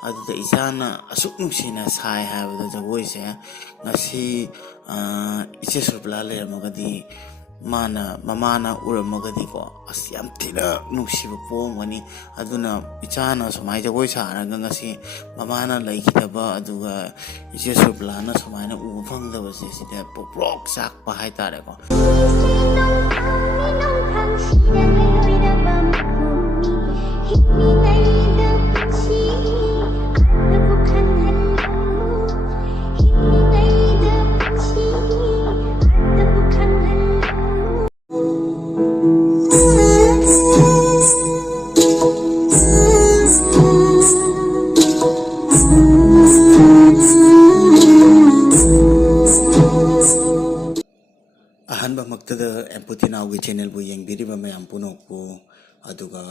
ꯑꯗꯨꯗ ꯏꯆꯥꯅ ꯑꯁꯨꯛ ꯅꯨꯡꯁꯤꯅ ꯁꯥꯏ ꯍꯥꯏꯕꯗ ꯖꯒꯣꯏꯁꯦ ꯉꯁꯤ ꯏꯆꯦ ꯁꯨꯔꯕꯂꯥ ꯂꯩꯔꯝꯃꯒꯗꯤ ꯃꯃꯥꯅ ꯎꯔꯝꯃꯒꯗꯤꯀꯣ ꯑꯁ ꯌꯥꯝ ꯊꯤꯅ ꯅꯨꯡꯁꯤꯕ ꯄꯣꯛꯑꯝꯒꯅꯤ. ꯑꯗꯨꯅ ꯏꯆꯥꯅ ꯁꯨꯃꯥꯏꯅ ꯖꯒꯣꯏ ꯁꯥꯔꯒ ꯉꯁꯤ ꯃꯃꯥꯅ ꯂꯩꯈꯤꯗꯕ ꯑꯗꯨꯒ ꯏꯆꯦ ꯁꯨꯔꯕꯂꯥꯅ ꯁꯨꯃꯥꯏꯅ ꯎꯕ ꯐꯪꯗꯕꯁꯦ ꯁꯤꯗ ꯄꯣꯛ ꯆꯥꯛꯄ ꯍꯥꯏꯇꯥꯔꯦꯀꯣ. ꯑꯍꯥꯟꯕꯃꯛꯇꯗ ꯑꯦꯝꯄꯥꯊꯤ ꯅꯥꯎꯒꯤ ꯆꯦꯅꯦꯜꯕꯨ ꯌꯦꯡꯕꯤꯔꯤꯕ ꯃꯌꯥꯝ ꯄꯨꯝꯅꯃꯛꯄꯨ, ꯑꯗꯨꯒ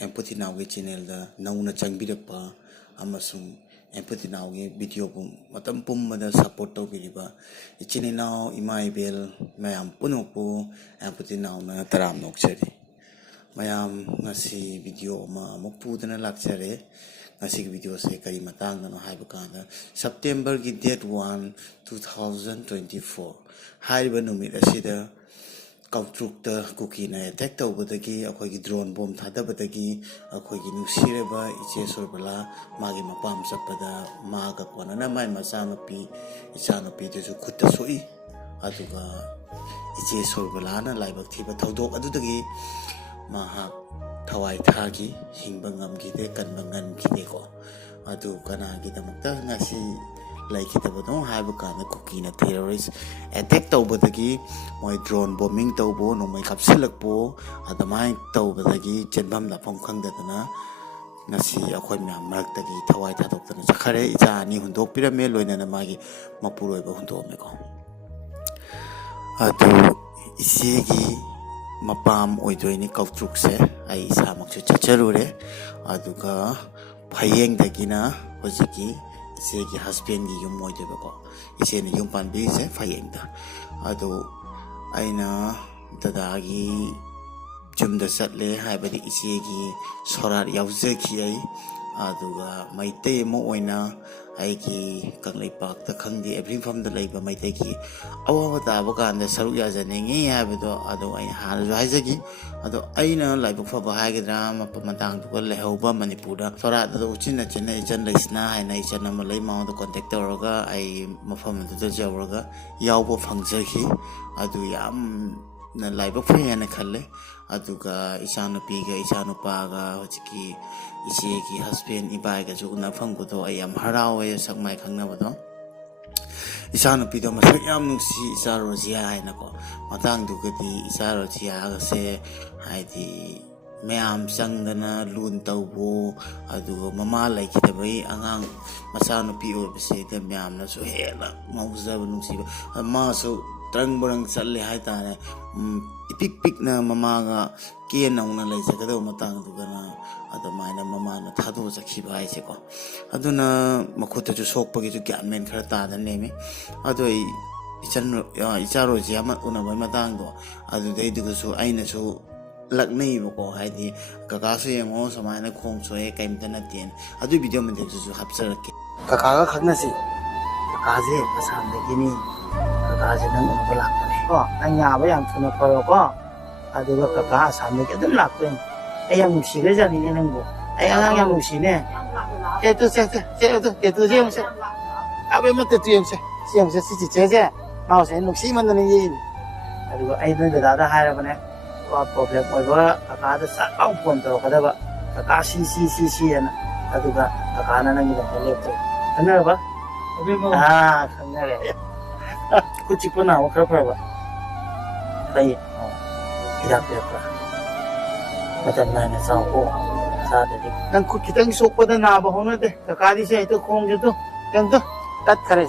ꯑꯦꯝꯄꯥꯊꯤ ꯅꯥꯎꯒꯤ ꯆꯦꯅꯦꯜꯗ ꯅꯧꯅ ꯆꯪꯕꯤꯔꯛꯄ ꯑꯃꯁꯨꯡ ꯑꯦꯝꯄꯥꯊꯤ ꯅꯥꯎꯒꯤ ꯚꯤꯗꯤꯑꯣꯕꯨ ꯃꯇꯝ ꯄꯨꯝꯕꯗ ꯁꯄꯣꯔꯠ ꯇꯧꯕꯤꯔꯤꯕ ꯏꯆꯤꯟ ꯏꯅꯥꯎ ꯏꯃꯥ ꯏꯕꯦꯜ ꯃꯌꯥꯝ ꯄꯨꯝꯅꯃꯛꯄꯨ ꯑꯦꯝꯄꯥꯊꯤ ꯅꯥꯎꯅ ꯇꯔꯥꯝꯅ ꯑꯣꯛꯆꯔꯤ. ꯃꯌꯥꯝ ꯉꯁꯤ ꯚꯤꯗꯤꯑꯣ ꯑꯃꯨꯛ ꯄꯨꯗꯨꯅ ꯂꯥꯛꯆꯔꯦ. ꯉꯁꯤꯒꯤ ꯚꯤꯗꯤꯑꯣꯁꯦ ꯀꯔꯤ ꯃꯇꯥꯡꯗꯅꯣ ꯍꯥꯏꯕ ꯀꯥꯟꯗ ꯁꯦꯞꯇꯦꯝꯕꯔꯒꯤ ꯗꯦꯠ 1, 2024 ꯍꯥꯏꯔꯤꯕ ꯅꯨꯃꯤꯠ ꯑꯁꯤꯗ ꯀꯥꯎꯇ꯭ꯔꯨꯛꯇ ꯀꯨꯀꯤꯅ ꯑꯦꯇꯦꯛ ꯇꯧꯕꯗꯒꯤ, ꯑꯩꯈꯣꯏꯒꯤ ꯗ꯭ꯔꯣꯟ ꯕꯣꯝ ꯊꯥꯗꯕꯗꯒꯤ ꯑꯩꯈꯣꯏꯒꯤ ꯅꯨꯡꯁꯤꯔꯕ ꯏꯆꯦ ꯁꯨꯔꯕꯂꯥ ꯃꯥꯒꯤ ꯃꯄꯥꯝ ꯆꯠꯄꯗ ꯃꯥꯒ ꯀꯣꯟꯅꯅ ꯃꯥꯏ ꯏꯆꯥꯅꯨꯄꯤꯗꯨꯁꯨ ꯈꯨꯠꯇ ꯁꯣꯛꯏ. ꯑꯗꯨꯒ ꯏꯆꯦ ꯁꯨꯔꯕꯂꯥꯅ ꯂꯥꯏꯕꯛ ꯊꯤꯕ ꯊꯧꯗꯣꯛ ꯑꯗꯨꯗꯒꯤ ꯃꯍꯥꯛ ꯊꯋꯥꯏ ꯊꯥꯈꯤ, ꯍꯤꯡꯕ ꯉꯝꯈꯤꯗꯦ, ꯀꯟꯕ ꯉꯝꯈꯤꯗꯦꯀꯣ. ꯑꯗꯨ ꯀꯅꯥꯒꯤꯗꯃꯛꯇ ꯉꯁꯤ ꯂꯩꯈꯤꯗꯕꯅꯣ ꯍꯥꯏꯕ ꯀꯥꯟꯗ ꯀꯨꯀꯤꯅ ꯇꯦꯔꯣꯔꯤꯁ ꯑꯦꯇꯦꯛ ꯇꯧꯕꯗꯒꯤ, ꯃꯣꯏ ꯗ꯭ꯔꯣꯟ ꯕꯣꯝꯕꯤꯡ ꯇꯧꯕꯣ, ꯅꯣꯡꯃꯩ ꯀꯥꯞꯁꯤꯜꯂꯛꯄꯣ, ꯑꯗꯨꯃꯥꯏꯅ ꯇꯧꯕꯗꯒꯤ ꯆꯦꯟꯐꯝ ꯂꯥꯛꯐꯝ ꯈꯪꯗꯗꯅ ꯉꯁꯤ ꯑꯩꯈꯣꯏ ꯃꯌꯥꯝ ꯃꯔꯛꯇꯒꯤ ꯊꯋꯥꯏ ꯊꯥꯗꯣꯛꯇꯅ ꯆꯠꯈꯔꯦ. ꯏꯆꯥ 2 ꯍꯨꯟꯗꯣꯛꯄꯤꯔꯝꯃꯦ, ꯂꯣꯏꯅꯅ ꯃꯥꯒꯤ ꯃꯄꯨꯔꯣꯏꯕ ꯍꯨꯟꯗꯣꯛꯑꯝꯃꯦꯀꯣ. ꯑꯗꯨ ꯏꯆꯦꯒꯤ ꯃꯄꯥꯝ ꯑꯣꯏꯗꯣꯏꯅꯤ ꯀꯥꯎꯇ꯭ꯔꯨꯛꯁꯦ. ꯑꯩ ꯏꯁꯥꯃꯛꯁꯨ ꯆꯠꯆꯔꯨꯔꯦ. ꯑꯗꯨꯒ ꯐꯌꯦꯡꯗꯒꯤꯅ ꯍꯧꯖꯤꯛꯀꯤ ꯏꯆꯦꯒꯤ ꯍꯁꯕꯦꯟꯒꯤ ꯌꯨꯝ ꯑꯣꯏꯗꯣꯏꯕꯀꯣ. ꯏꯆꯦꯅ ꯌꯨꯝ ꯄꯥꯟꯕꯤꯔꯤꯁꯦ ꯐꯌꯦꯡꯗ. ꯑꯗꯨ ꯑꯩꯅ ꯗꯗꯥꯒꯤ ꯌꯨꯝꯗ ꯆꯠꯂꯦ, ꯍꯥꯏꯕꯗꯤ ꯏꯆꯦꯒꯤ ꯁꯣꯔꯥꯠ ꯌꯥꯎꯖꯈꯤ ꯑꯩ. ꯑꯗꯨꯒ ꯃꯩꯇꯩ ꯑꯃ ꯑꯣꯏꯅ ꯑꯩꯒꯤ ꯀꯪꯂꯩꯄꯥꯛꯇ ꯈꯪꯗꯦ ꯑꯦꯕ꯭ꯔꯤ ꯃꯐꯝꯗ ꯂꯩꯕ ꯃꯩꯇꯩꯒꯤ ꯑꯋꯥꯕ ꯇꯥꯕ ꯀꯥꯟꯗ ꯁꯔꯨꯛ ꯌꯥꯖꯅꯤꯡꯉꯤ ꯍꯥꯏꯕꯗꯣ ꯑꯗꯣ ꯑꯩꯅ ꯍꯥꯟꯅꯁꯨ ꯍꯥꯏꯖꯈꯤ. ꯑꯗꯣ ꯑꯩꯅ ꯂꯥꯏꯕꯛ ꯐꯕ ꯍꯥꯏꯒꯗ꯭ꯔꯥ ꯃꯇꯥꯡꯗꯨꯒ ꯂꯩꯍꯧꯕ ꯃꯅꯤꯄꯨꯔꯗ ꯁꯣꯔꯥꯠ ꯑꯗꯣ ꯎꯆꯤꯟꯅꯆꯤꯟꯅ ꯏꯆꯟ ꯂꯩꯁꯅꯥ ꯍꯥꯏꯅ ꯏꯆꯟ ꯑꯃ ꯂꯩ, ꯃꯉꯣꯟꯗ ꯀꯣꯟꯇꯦꯛ ꯇꯧꯔꯒ ꯑꯩ ꯃꯐꯝ ꯑꯗꯨꯗ ꯌꯧꯔꯒ ꯌꯥꯎꯕ ꯐꯪꯖꯈꯤ. ꯑꯗꯨ ꯌꯥꯝꯅ ꯂꯥꯏꯕꯛ ꯐꯩ ꯍꯥꯏꯅ ꯈꯜꯂꯦ. ꯑꯗꯨꯒ ꯏꯆꯥꯅꯨꯄꯤꯒ ꯏꯆꯥꯅꯨꯄꯥꯒ ꯍꯧꯖꯤꯛꯀꯤ ꯏꯆꯦꯒꯤ ꯍꯁꯕꯦꯟ ꯏꯕꯥꯏꯒꯁꯨ ꯎꯅ ꯐꯪꯕꯗꯣ ꯑꯩ ꯌꯥꯝ ꯍꯔꯥꯎꯋꯦ, ꯁꯛ ꯃꯥꯏ ꯈꯪꯅꯕꯗꯣ. ꯏꯆꯥꯅꯨꯄꯤꯗꯣ ꯃꯁꯛ ꯌꯥꯝ ꯅꯨꯡꯁꯤ, ꯏꯆꯥ ꯔꯣꯖꯤꯌꯥ ꯍꯥꯏꯅꯀꯣ. ꯃꯇꯥꯡꯗꯨꯒꯗꯤ ꯏꯆꯥ ꯔꯣꯖꯤꯌꯥꯒꯁꯦ ꯍꯥꯏꯗꯤ ꯃꯌꯥꯝ ꯆꯪꯗꯅ ꯂꯨꯟ ꯇꯧꯕꯣ, ꯑꯗꯨꯒ ꯃꯃꯥ ꯂꯩꯈꯤꯗꯕꯒꯤ ꯑꯉꯥꯡ ꯃꯆꯥꯅꯨꯄꯤ ꯑꯣꯏꯕꯁꯤꯗ ꯃꯌꯥꯝꯅꯁꯨ ꯍꯦꯟꯅ ꯉꯥꯎꯖꯕ, ꯅꯨꯡꯁꯤꯕ. ꯃꯥꯁꯨ ꯇꯔꯪ ꯕꯔꯪ ꯆꯠꯂꯦ ꯍꯥꯏꯇꯥꯔꯦ. ꯏꯄꯤꯛ ꯄꯤꯛꯅ ꯃꯃꯥꯒ ꯅꯧꯅ ꯂꯩꯖꯒꯗꯕ ꯃꯇꯥꯡꯗꯨꯒꯅ ꯑꯗꯨꯃꯥꯏꯅ ꯃꯃꯥꯅ ꯊꯥꯗꯣꯛꯑ ꯆꯠꯈꯤꯕ ꯍꯥꯏꯁꯦꯀꯣ. ꯑꯗꯨꯅ ꯃꯈꯨꯠꯇꯁꯨ ꯁꯣꯛꯄꯒꯤꯁꯨ ꯒ꯭ꯌꯥꯟ ꯃꯦꯟ ꯈꯔ ꯇꯥꯗꯅ ꯂꯩꯔꯝꯃꯤ. ꯑꯗꯣ ꯑꯩ ꯏꯆꯥ ꯔꯣꯖꯤꯌꯥ ꯑꯃ ꯎꯅꯕꯒꯤ ꯃꯇꯥꯡꯗꯣ ꯑꯗꯨꯗꯩꯗꯨꯒꯁꯨ ꯑꯩꯅꯁꯨ ꯂꯛꯅꯩꯕꯀꯣ. ꯍꯥꯏꯗꯤ ꯀꯀꯥꯁꯨ ꯌꯦꯡꯉꯣ ꯁꯨꯃꯥꯏꯅ ꯈꯣꯡ ꯁꯣꯛꯑꯦ ꯀꯩꯝꯇ ꯅꯠꯇꯦꯅ. ꯑꯗꯨꯒꯤ ꯚꯤꯗꯤꯑꯣ ꯃꯇꯦꯛꯇꯨꯁꯨ ꯍꯥꯞꯆꯔꯛꯀꯦ. ꯀꯀꯥꯒ ꯈꯪꯅꯁꯤ. ꯀꯀꯥꯁꯦ ꯑꯁꯥꯝꯗꯒꯤꯅꯤ. ꯀꯀꯥꯁꯦ ꯅꯪ ꯎꯅꯕ ꯂꯥꯛꯄꯅꯦ ꯀꯣ. ꯅꯪ ꯌꯥꯕ ꯌꯥꯝ ꯊꯨꯅ ꯐꯔꯣꯀꯣ. ꯑꯗꯨꯒ ꯀꯀꯥ ꯑꯁꯥꯝꯗꯒꯤ ꯑꯗꯨꯝ ꯂꯥꯛꯇꯣꯏꯅꯤ. ꯑꯩ ꯌꯥꯝ ꯅꯨꯡꯁꯤꯈ꯭ꯔꯖꯥꯠꯅꯤꯅꯦ ꯅꯪꯕꯨ. ꯑꯩ ꯑꯉꯥꯡ ꯌꯥꯝ ꯅꯨꯡꯁꯤꯅꯦ. ꯇꯦꯇꯨꯁꯦ ꯌꯦꯡꯉꯨꯁꯦ. ꯑꯕꯦꯝꯃ ꯇꯦꯇꯨ ꯌꯦꯡꯉꯨꯁꯦ. ꯌꯦꯡꯉꯨꯁꯦ, ꯁꯤ ꯆꯤꯆꯦꯁꯦ ꯃꯥꯁꯦ ꯅꯨꯡꯁꯤꯃꯟꯗꯅ ꯌꯦꯡꯉꯤ. ꯑꯗꯨꯒ ꯑꯩ ꯅꯣꯏ ꯗꯗꯥꯗ ꯍꯥꯏꯔꯕꯅꯦ, ꯄ꯭ꯔꯣꯕ꯭ꯂꯦꯝ ꯑꯣꯏꯕ ꯀꯀꯥꯗ ꯁꯠ ꯂꯥꯎ ꯐꯣꯟ ꯇꯧꯔꯛꯀꯗꯕ. ꯀꯀꯥ ꯁꯤ ꯍꯥꯏꯅ. ꯑꯗꯨꯒ ꯀꯀꯥꯅ ꯅꯪꯒꯤꯗꯃꯛꯇ ꯂꯦꯞꯇꯣꯏꯅꯤ. ꯈꯪꯅꯔꯕ? ꯈꯪꯅꯔꯦ. ꯈꯨꯠ ꯆꯤꯛꯄ ꯅꯥꯕ ꯈꯔ ꯐꯔꯕ? ꯐꯩ. ꯍꯤꯗꯥꯛ ꯄꯤꯔꯛꯄ꯭ꯔꯥ? ꯃꯇꯝ ꯅꯥꯏꯅ ꯆꯥꯎꯀꯣ. ꯆꯥꯗ꯭ꯔꯗꯤ ꯅꯪ ꯈꯨꯠ ꯈꯤꯇꯪ ꯁꯣꯛꯄꯗ ꯅꯥꯕ ꯍꯧꯅꯗꯦ. ꯀꯀꯥꯗꯤ ꯁꯦ ꯍꯦꯛꯇ ꯈꯣꯡꯁꯦ ꯀꯩꯝꯇ ꯇꯠꯈ꯭ꯔꯦ.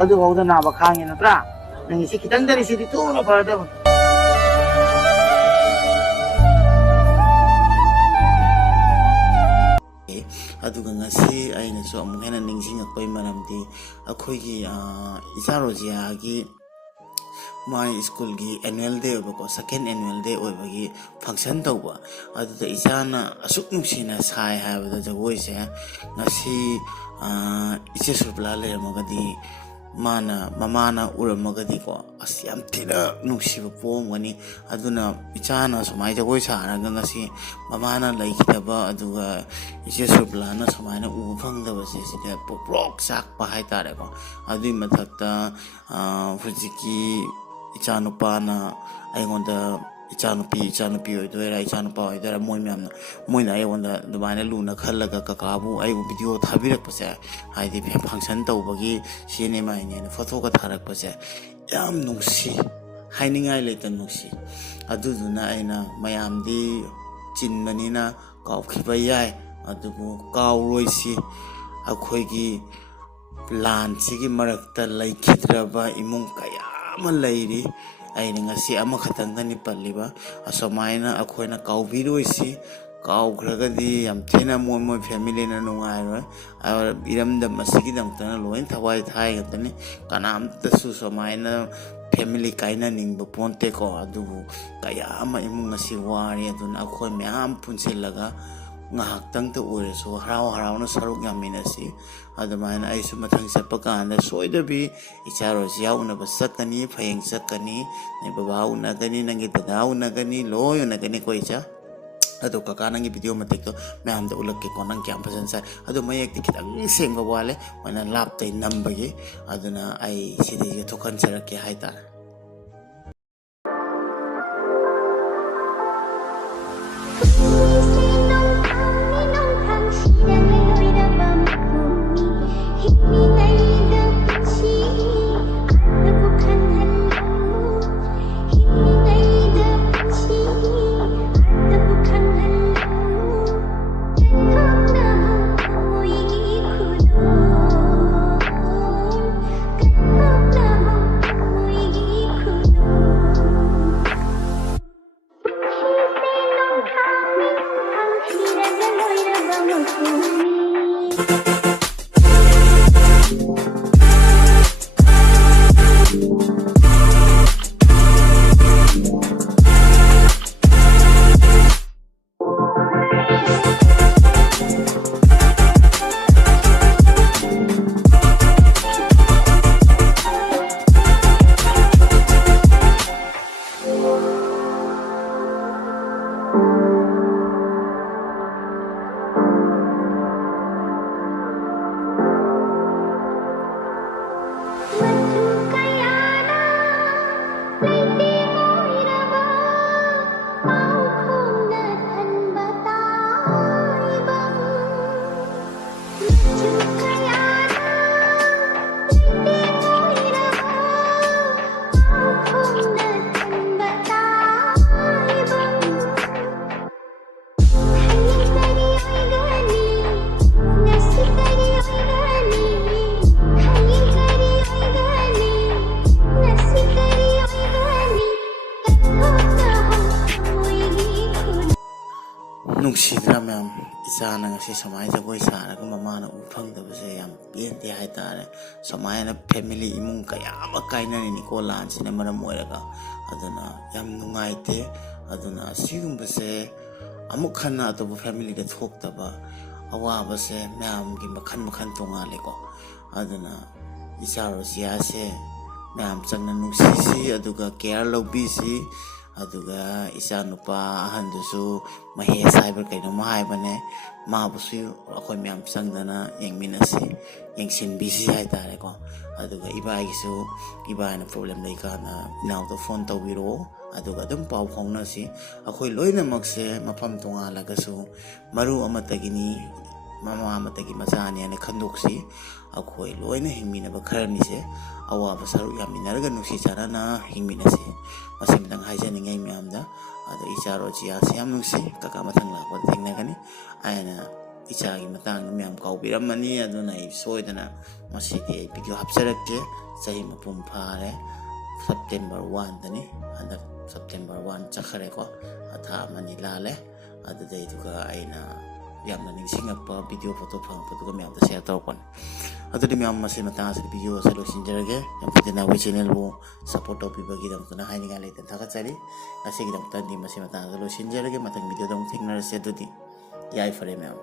ꯑꯗꯨꯐꯥꯎꯗ ꯅꯥꯕ ꯈꯥꯡꯉꯤ ꯅꯠꯇ꯭ꯔꯥ? ꯅꯪꯒꯤ ꯁꯤ ꯈꯤꯇꯪꯗꯅꯤ, ꯁꯤꯗꯤ ꯊꯨꯅ ꯐꯔꯗꯕꯅꯤ. ꯑꯗꯨꯒ ꯉꯁꯤ ꯑꯩꯅꯁꯨ ꯑꯃꯨꯛ ꯍꯦꯟꯅ ꯅꯤꯡꯁꯤꯡꯉꯛꯄꯒꯤ ꯃꯔꯝꯗꯤ ꯑꯩꯈꯣꯏꯒꯤ ꯏꯆꯥ ꯔꯣꯖꯤꯌꯥꯒꯤ ꯃꯥꯏ ꯁ꯭ꯀꯨꯜꯒꯤ ꯑꯦꯅꯨꯋꯦꯜ ꯗꯦ ꯑꯣꯏꯕꯀꯣ ꯁꯦꯀꯦꯟ ꯑꯦꯅꯨꯋꯦꯜ ꯗꯦ ꯑꯣꯏꯕꯒꯤ ꯐꯪꯁꯟ ꯇꯧꯕ ꯑꯗꯨꯗ ꯏꯆꯥꯅ ꯑꯁꯨꯛ ꯅꯨꯡꯁꯤꯅ ꯁꯥꯏ ꯍꯥꯏꯕꯗ ꯖꯒꯣꯏꯁꯦ ꯉꯁꯤ ꯏꯆꯦ ꯁꯨꯔꯕꯂꯥ ꯂꯩꯔꯝꯃꯒꯗꯤ ꯃꯃꯥꯅ ꯎꯔꯝꯃꯒꯗꯤꯀꯣ ꯑꯁ ꯌꯥꯝ ꯊꯤꯅ ꯅꯨꯡꯁꯤꯕ ꯄꯣꯛꯑꯝꯒꯅꯤ ꯑꯗꯨꯅ ꯏꯆꯥꯅ ꯁꯨꯃꯥꯏꯅ ꯖꯒꯣꯏ ꯁꯥꯔꯒ ꯉꯁꯤ ꯃꯃꯥꯅ ꯂꯩꯈꯤꯗꯕ ꯑꯗꯨꯒ ꯏꯆꯦ ꯁꯨꯔꯕꯂꯥꯅ ꯁꯨꯃꯥꯏꯅ ꯎꯕ ꯐꯪꯗꯕꯁꯦ ꯁꯤꯗ ꯄ꯭ꯔꯣꯛ ꯆꯥꯛꯄ ꯍꯥꯏꯇꯥꯔꯦꯀꯣ ꯑꯗꯨꯒꯤ ꯃꯊꯛꯇ ꯍꯧꯖꯤꯛꯀꯤ ꯏꯆꯥꯅꯨꯄꯥꯅ ꯑꯩꯉꯣꯟꯗ ꯏꯆꯥꯅꯨꯄꯤ ꯑꯣꯏꯗꯣꯏꯔꯥ ꯏꯆꯥꯅꯨꯄꯥ ꯑꯣꯏꯗꯣꯏꯔꯥ ꯃꯣꯏꯅ ꯑꯩꯉꯣꯟꯗ ꯑꯗꯨꯃꯥꯏꯅ ꯂꯨꯅ ꯈꯜꯂꯒ ꯀꯀꯥꯕꯨ ꯑꯩꯕꯨ ꯚꯤꯗꯤꯑꯣ ꯊꯥꯕꯤꯔꯛꯄꯁꯦ ꯍꯥꯏꯗꯤ ꯐꯪꯁꯟ ꯇꯧꯕꯒꯤ CNMIꯅꯦꯅ ꯐꯣꯇꯣꯒ ꯊꯥꯔꯛꯄꯁꯦ ꯌꯥꯝ ꯅꯨꯡꯁꯤ ꯍꯥꯏꯅꯤꯡꯉꯥꯏ ꯂꯩꯇꯅ ꯅꯨꯡꯁꯤ ꯑꯗꯨꯗꯨꯅ ꯑꯩꯅ ꯃꯌꯥꯝꯗꯤ ꯆꯤꯟꯕꯅꯤꯅ ꯀꯥꯎꯈꯤꯕ ꯌꯥꯏ ꯑꯗꯨꯕꯨ ꯀꯥꯎꯔꯣꯏꯁꯤ ꯑꯩꯈꯣꯏꯒꯤ ꯂꯥꯟꯁꯤꯒꯤ ꯃꯔꯛꯇ ꯂꯩꯈꯤꯗ꯭ꯔꯕ ꯏꯃꯨꯡ ꯀꯌꯥ ꯑꯃ ꯂꯩꯔꯤ ꯑꯩꯅ ꯉꯁꯤ ꯑꯃꯈꯛꯇꯪꯗꯅꯤ ꯄꯜꯂꯤꯕ ꯑꯁꯨꯃꯥꯏꯅ ꯑꯩꯈꯣꯏꯅ ꯀꯥꯎꯕꯤꯔꯣꯏꯁꯤ ꯀꯥꯎꯈ꯭ꯔꯒꯗꯤ ꯌꯥꯝ ꯊꯤꯅ ꯃꯣꯏ ꯐꯦꯃꯤꯂꯤꯅ ꯅꯨꯡꯉꯥꯏꯔꯣꯏ ꯏꯔꯝꯗꯝ ꯑꯁꯤꯒꯤꯗꯃꯛꯇꯅ ꯂꯣꯏ ꯊꯋꯥꯏ ꯊꯥꯏ ꯉꯥꯛꯇꯅꯤ ꯀꯅꯥꯝꯇꯁꯨ ꯁꯨꯃꯥꯏꯅ ꯐꯦꯃꯤꯂꯤ ꯀꯥꯏꯅꯅꯤꯡꯕ ꯄꯣꯟꯇꯦꯀꯣ ꯑꯗꯨꯕꯨ ꯀꯌꯥ ꯑꯃ ꯏꯃꯨꯡ ꯑꯁꯤ ꯋꯥꯔꯤ ꯑꯗꯨꯅ ꯑꯩꯈꯣꯏ ꯃꯌꯥꯝ ꯄꯨꯟꯁꯤꯜꯂꯒ ꯉꯥꯏꯍꯥꯛꯇꯪꯇ ꯑꯣꯏꯔꯁꯨ ꯍꯔꯥꯎꯅ ꯁꯔꯨꯛ ꯌꯥꯃꯤꯟꯅꯁꯤ ꯑꯗꯨꯃꯥꯏꯅ ꯑꯩꯁꯨ ꯃꯊꯪ ꯆꯠꯄ ꯀꯥꯟꯗ ꯁꯣꯏꯗꯕꯤ ꯏꯆꯥꯔꯣꯏꯁꯤꯌꯥ ꯎꯅꯕ ꯆꯠꯀꯅꯤ ꯐꯌꯦꯡ ꯆꯠꯀꯅꯤ ꯅꯪ ꯕꯕꯥ ꯎꯅꯒꯅꯤ ꯅꯪꯒꯤ ꯗꯗꯥ ꯎꯅꯒꯅꯤ ꯂꯣꯏ ꯎꯅꯒꯅꯤꯀꯣ ꯏꯆꯥ ꯑꯗꯣ ꯀꯀꯥ ꯅꯪꯒꯤ ꯚꯤꯗꯤꯑꯣ ꯃꯇꯦꯛꯇꯣ ꯃꯌꯥꯝꯗ ꯎꯠꯂꯛꯀꯦꯀꯣ ꯅꯪ ꯀꯌꯥꯝ ꯐꯖꯅ ꯁꯥꯏ ꯑꯗꯣ ꯃꯌꯦꯛꯇꯤ ꯈꯤꯇꯪ ꯁꯦꯡꯕ ꯋꯥꯠꯂꯦ ꯃꯣꯏꯅ ꯂꯥꯞꯇꯩ ꯅꯝꯕꯒꯤ ꯑꯗꯨꯅ ꯑꯩ ꯁꯤꯗꯩ ꯊꯣꯛꯍꯟꯖꯔꯛꯀꯦ ꯍꯥꯏꯇꯥꯔꯦ ꯅꯨꯡꯁꯤꯗ꯭ꯔꯥ ꯃꯌꯥꯝ ꯏꯆꯥꯅ ꯉꯁꯤ ꯁꯨꯃꯥꯏꯅ ꯖꯒꯣꯏ ꯁꯥꯔꯒ ꯃꯃꯥꯅ ꯎ ꯐꯪꯗꯕꯁꯦ ꯌꯥꯝ ꯄꯦꯟꯗꯦ ꯍꯥꯏꯇꯥꯔꯦ ꯁꯨꯃꯥꯏꯅ ꯐꯦꯃꯤꯂꯤ ꯏꯃꯨꯡ ꯀꯌꯥ ꯑꯃ ꯀꯥꯏꯅꯔꯤꯅꯤꯀꯣ ꯂꯥꯟꯁꯤꯅ ꯃꯔꯝ ꯑꯣꯏꯔꯒ ꯑꯗꯨꯅ ꯌꯥꯝ ꯅꯨꯡꯉꯥꯏꯇꯦ ꯑꯗꯨꯅ ꯑꯁꯤꯒꯨꯝꯕꯁꯦ ꯑꯃꯨꯛ ꯍꯟꯅ ꯑꯇꯣꯞꯄ ꯐꯦꯃꯤꯂꯤꯗ ꯊꯣꯛꯇꯕ ꯑꯋꯥꯕꯁꯦ ꯃꯌꯥꯝꯒꯤ ꯃꯈꯜ ꯇꯣꯡꯉꯥꯜꯂꯦꯀꯣ ꯑꯗꯨꯅ ꯏꯆꯥ ꯔꯣꯖꯤꯌꯥꯁꯦ ꯃꯌꯥꯝ ꯆꯪꯅ ꯅꯨꯡꯁꯤꯁꯤ ꯑꯗꯨꯒ ꯀꯦꯌꯔ ꯂꯧꯕꯤꯁꯤ ꯑꯗꯨꯒ ꯏꯆꯥ ꯅꯨꯄꯥ ꯑꯍꯟꯗꯨꯁꯨ ꯃꯍꯦꯁ ꯍꯥꯏꯕ ꯀꯩꯅꯣꯝꯃ ꯍꯥꯏꯕꯅꯦ ꯃꯥꯕꯨꯁꯨ ꯑꯩꯈꯣꯏ ꯃꯌꯥꯝ ꯆꯪꯗꯅ ꯌꯦꯡꯁꯤꯟꯕꯤꯁꯤ ꯍꯥꯏꯇꯥꯔꯦꯀꯣ ꯑꯗꯨꯒ ꯏꯕꯥꯏꯒꯤꯁꯨ ꯏꯕꯥꯏꯅ ꯄ꯭ꯔꯣꯕ꯭ꯂꯦꯝ ꯂꯩꯀꯥꯟꯗ ꯏꯅꯥꯎꯗ ꯐꯣꯟ ꯇꯧꯕꯤꯔꯛꯑꯣ ꯑꯗꯨꯒ ꯑꯗꯨꯝ ꯄꯥꯎ ꯐꯥꯎꯅꯁꯤ ꯑꯩꯈꯣꯏ ꯂꯣꯏꯅꯃꯛꯁꯦ ꯃꯐꯝ ꯇꯣꯉꯥꯜꯂꯒꯁꯨ ꯃꯔꯨ ꯑꯃꯠꯇꯒꯤꯅꯤ ꯃꯃꯥ ꯑꯃꯠꯇꯒꯤ ꯃꯆꯥꯅꯦꯅ ꯈꯟꯗꯣꯛꯁꯤ ꯑꯩꯈꯣই ꯂꯣꯏꯅ ꯍꯤꯡꯃꯤꯟꯅꯕ ꯈꯔꯅꯤꯁꯦ ꯑꯋꯥꯕ ꯁꯔꯨꯛ ꯌꯥꯃꯤꯟꯅꯔꯒ ꯅꯨꯡꯁꯤ ꯆꯥꯟꯅꯅ ꯍꯤꯡꯃꯤꯟꯅꯁꯤ ꯃꯁꯤꯃꯇꯪ ꯍꯥꯏꯖꯅꯤꯡꯉꯤ ꯃꯌꯥꯝꯗ ꯑꯗꯣ ꯏꯆꯥ ꯔꯣꯖꯤꯌꯥꯁꯦ ꯌꯥꯝ ꯅꯨꯡꯁꯤ ꯀꯀꯥ ꯃꯊꯪ ꯂꯥꯛꯄꯗ ꯊꯦꯡꯅꯒꯅꯤ ꯑꯩꯅ ꯏꯆꯥꯒꯤ ꯃꯇꯥꯡꯗ ꯃꯌꯥꯝ ꯀꯥꯎꯕꯤꯔꯝꯃꯅꯤ ꯑꯗꯨꯅ ꯑꯩ ꯁꯣꯏꯗꯅ ꯉꯁꯤꯗꯤ ꯑꯩ ꯚꯤꯗꯤꯑꯣ ꯍꯥꯞꯆꯔꯛꯀꯦ ꯆꯍꯤ ꯃꯄꯨꯡ ꯐꯥꯔꯦ ꯁꯦꯞꯇꯦꯝꯕꯔ 1ꯗꯅꯤ ꯍꯟꯗꯛ ꯁꯦꯞꯇꯦꯝꯕꯔ 1 ꯆꯠꯈ꯭ꯔꯦꯀꯣ ꯊꯥ ꯑꯃꯅꯤ ꯂꯥꯜꯂꯦ ꯑꯗꯨꯗꯩꯗꯨꯒ ꯑꯩꯅ ꯌꯥꯝꯅ ꯅꯤꯡꯁꯤꯡꯉꯛꯄ ꯚꯤꯗꯤꯑꯣ ꯐꯣꯇꯣ ꯐꯪꯉꯛꯄꯗꯨꯒ ꯃꯌꯥꯝꯗ ꯁꯦꯌꯔ ꯇꯧꯔꯛꯄꯅꯤ ꯑꯗꯨꯗꯤ ꯃꯌꯥꯝ ꯃꯁꯤ ꯃꯇꯥꯡ ꯑꯁꯤꯗ ꯚꯤꯗꯤꯑꯣ ꯑꯁꯤ ꯂꯣꯏꯁꯤꯟꯖꯔꯒꯦ ꯌꯥꯝ ꯐꯖꯅ ꯑꯩꯈꯣꯏ ꯆꯦꯅꯦꯜꯕꯨ ꯁꯞꯄꯣꯔꯠ ꯇꯧꯕꯤꯕꯒꯤꯗꯃꯛꯇꯅ ꯍꯥꯏꯅꯤꯡꯉꯥꯏ ꯂꯩꯇꯅ ꯊꯥꯒꯠꯆꯔꯤ ꯉꯁꯤꯒꯤꯗꯃꯛꯇꯗꯤ ꯃꯁꯤ ꯃꯇꯥꯡ ꯑꯁꯤꯗ ꯂꯣꯏꯁꯤꯟꯖꯔꯒꯦ ꯃꯊꯪ ꯚꯤꯗꯤꯑꯣꯗ ꯑꯃꯨꯛ ꯊꯦꯡꯅꯔꯁꯤ ꯑꯗꯨꯗꯤ ꯌꯥꯏꯐꯔꯦ ꯃꯌꯥꯝ